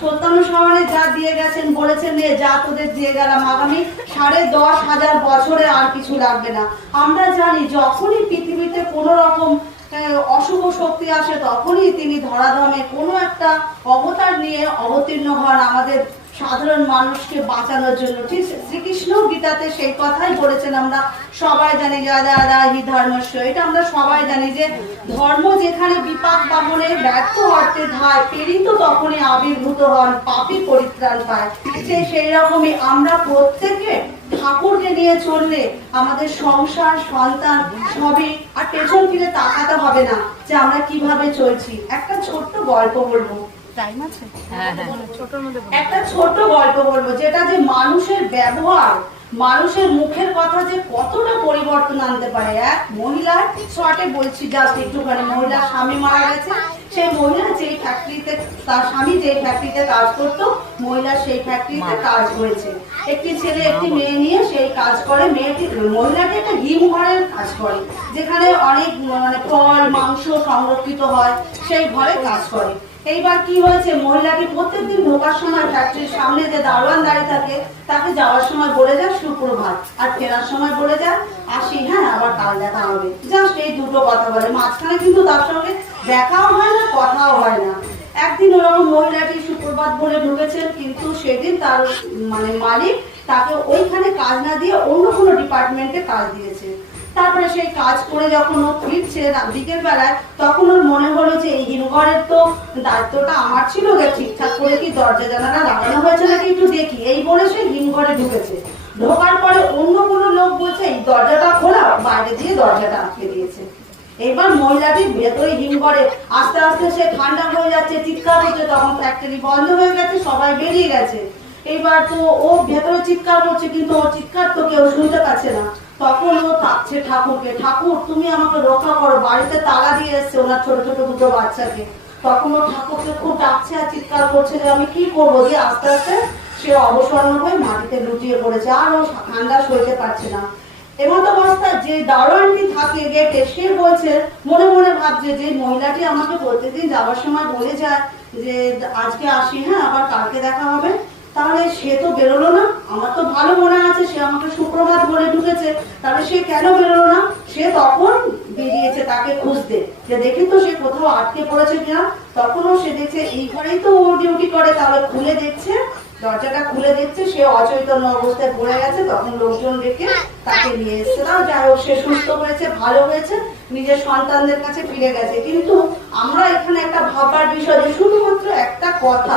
সত্যানু শহরে যা দিয়ে গেছেন বলেছেন যে যা তোদের দিয়ে গেলাম আগামী 10,500 বছরে আর কিছু লাগবে না। আমরা জানি যখনই পৃথিবীতে কোনো রকম অশুভ শক্তি আসে তখনই তিনি ধরাধামে কোনো একটা অবতার নিয়ে অবতীর্ণ হন আমাদের সাধারণ মানুষকে বাঁচানোর জন্য। ঠিক শ্রীকৃষ্ণ গীতাতে সেই কথাই বলেছেন, আমরা সবাই জানি যদা হি ধর্মস্য, এটা আমরা সবাই জানি যে ধর্ম যেখানে বিপাক বামনে ব্যর্থ অর্থে ধায় প্রেরিত তখনই আবির্ভূত হন, পাপী পরিত্রাণ পায়। সেই রকমই আমরা প্রত্যেকে ঠাকুরকে নিয়ে চললে আমাদের সংসার সন্তান সবই আর পেছন ফিরে তাকাতে হবে না যে আমরা কিভাবে চলছি। একটা ছোট্ট গল্প বলবো, টাইম আছে? একটা ছোট্ট গল্প বলবো যেটা যে মানুষের ব্যবহার, মানুষের মুখের কথা যে কতটা পরিবর্তন আনতে পারে। এক মহিলার শর্টে বলছি জাস্ট একটুখানি, মহিলার স্বামী মারা গেছে। সেই মহিলা যেই ফ্যাক্টরিতে, তার স্বামী যেই ফ্যাক্টরিতে কাজ করতো, মহিলা সেই ফ্যাক্টরিতে কাজ করেছে। একটি ছেলে একটি মেয়ে নিয়ে সেই কাজ করে। মহিলাটি একটা হিমঘরের কাজ করে, যেখানে অনেক ফল মাংস সংরক্ষিত হয়, সেই ঘরে কাজ করে। এইবার কি হয়েছে, মহিলাকে প্রত্যেকদিন ঢোকার সময় ফ্যাক্টরির সামনে যে দারোয়ান দাঁড়িয়ে থাকে তাকে যাওয়ার সময় বলে যায় সুপ্রভাত, আর ফেরার সময় বলে যায় আসি, হ্যাঁ আবার কাল দেখা হবে। জাস্ট এই দুটো কথা বলে, মাঝখানে কিন্তু তার সঙ্গে দেখাও হয় না, কথাও হয় না। একদিন ওরকম মহিলাটি সুপ্রভাত বলে ঢুকেছেন, কিন্তু সেদিন তার মালিক তাকে ওইখানে কাজ না দিয়ে অন্য কোনো ডিপার্টমেন্টে কাজ দিয়েছে। তারপরে সেই কাজ করে যখন ও ফিরছে বিকেল বেলায়, তখন ওর মনে হলো যে এই হিমঘরের তো দায়িত্বটা আমার ছিল, যে ঠিকঠাক করে কি দরজা জানালা লাগানো হয়েছে নাকি একটু দেখি, এই বলে সে হিমঘরে ঢুকেছে। ঢোকার পরে অন্য কোনো লোক বলছে এই দরজাটা খোলা, বাইরে দিয়ে দরজাটা আটকে দিয়েছে। এবার মহিলাটি ভেতরে হিমঘরে আস্তে আস্তে সে ঠান্ডা হয়ে যাচ্ছে, চিৎকার হচ্ছে, তখন ফ্যাক্টরি বন্ধ হয়ে গেছে, সবাই বেরিয়ে গেছে। এইবার তো ও ভেতরে চিৎকার করছে, কিন্তু ওর চিৎকার তো কেউ শুনতে পাচ্ছে না। তখন ও থাকছে ঠাকুরকে, ঠাকুর তুমি আমাকে রক্ষা করো, বাড়িতে তালা দিয়ে এসছে ওনার ছোট ছোট দুটো বাচ্চাকে। তখন ও ঠাকুরকে খুব ডাকছে আর চিৎকার করছে যে আমি কি করবো, দিয়ে আস্তে আস্তে সে অবসন্ন হয়ে মাটিতে লুটিয়ে পড়েছে, আর ও ঠান্ডা সইতে পারছে না। এমত অবস্থায় যে দারোয়ানটি থাকে গেটে, সে বলছে মনে মনে ভাবছে যে মহিলাটি আমাকে প্রত্যেকদিন যাওয়ার সময় বলে যায় যে আজকে আসি, হ্যাঁ আবার কালকে দেখা হবে, তাহলে সে তো বেরোলো না। আমার তো ভালো মনে আছে সে আমাকে সুপ্রভাত বলে ঢুকেছে, তাহলে সে কেন বেরোলো না? সে তখন বেরিয়েছে তাকে খুঁজতে, যে দেখি তো সে কোথাও আটকে পড়েছে কিনা। তখনও সে দেখছে এই ঘরেই তো ও ডিউটি করে, তাহলে খুলে দেখছে, দরজাটা খুলে দেখছে সে অচৈতন্য অবস্থায় পড়ে গেছে। তখন লোকজন ডেকে তাকে নিয়ে এসছে। তাও যাই হোক সে সুস্থ হয়েছে, ভালো হয়েছে, নিজের সন্তানদের কাছে ফিরে গেছে। কিন্তু আমরা এখানে একটা ভাববার বিষয় যে শুধুমাত্র একটা কথা,